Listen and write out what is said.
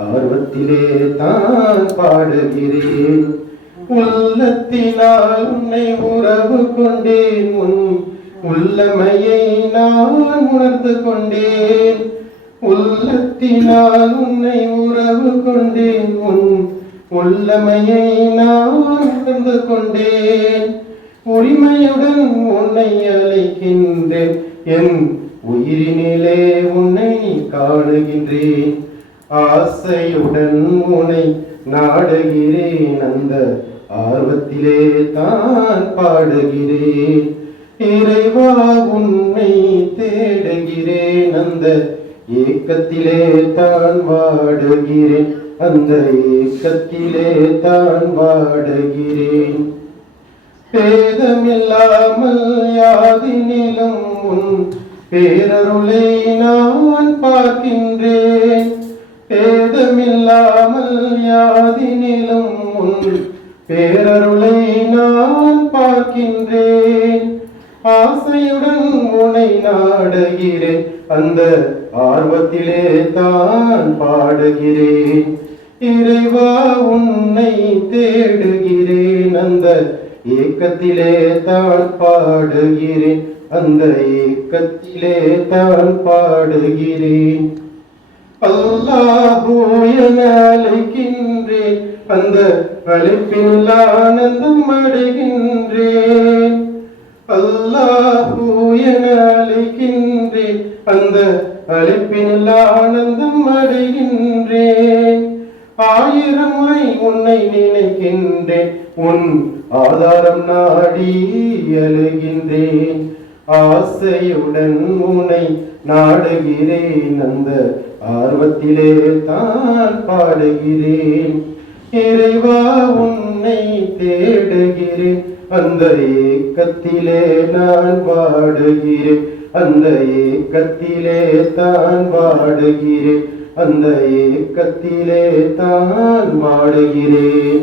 ஆர்வத்திலே தான் பாடுகிறேன். உள்ளத்தினால் உன்னை உறவு கொண்டேன். உன் உள்ளமையை நான் உணர்ந்து கொண்டேன். உள்ளத்தினால் உன்னை உறவு கொண்டேன். உன் உள்ளமையை நான் உணர்ந்து கொண்டேன். உரிமையுடன் உன்னை அழைக்கின்றேன். என் உயிரினிலே உன்னை காணுகின்றேன். ஆசையுடன் உனை நாடுகிறேன். அந்த ஆர்வத்திலே தான் பாடுகிறேன். இறைவா உன்னை தேடுகிறேன். அந்த ஏக்கத்திலே தான் வாடுகிறேன். அந்த ஏக்கத்திலே தான் வாடுகிறேன். பேதமில்லாமல் யாதினிலும் உன் பேரருளை நான் பார்க்கின்றேன். பேதமில்லாமல் யாதினிலும் உன் பேரருளை நான் பார்க்கின்றேன். ஆசையுடன் முனை நாடுகிறேன். அந்த ஆர்வத்திலே தான் பாடுகிறேன். இறைவா உன்னை தேடுகிறேன். அந்த ஏக்கத்திலே தான் பாடுகிறேன். அந்த ஏக்கத்திலே தான் பாடுகிறேன். அல்லாஹூ என அழைக்கின்றேன். அந்த அழைப்பில் ஆனந்தம் அடைகின்றேன். அல்லாஹூ என அழைக்கின்றேன். அந்த அழைப்பில் ஆனந்தம் அடைகின்றேன். ஆயிரம் முறை உன்னை நினைக்கின்றேன். உன் ஆதாரம் நாடி அழுகின்றேன். ஆசையுடன் உனை நாடுகிறேன் அந்த ஆர்வத்திலே தான் பாடுகிறேன். இறைவா உன்னை தேடுகிறேன். அந்த ஏக்கத்திலே நான் பாடுகிறேன் அந்த ஏக்கத்திலே தான் பாடுகிறேன் அந்த ஏக்கத்திலே தான் பாடுகிறேன்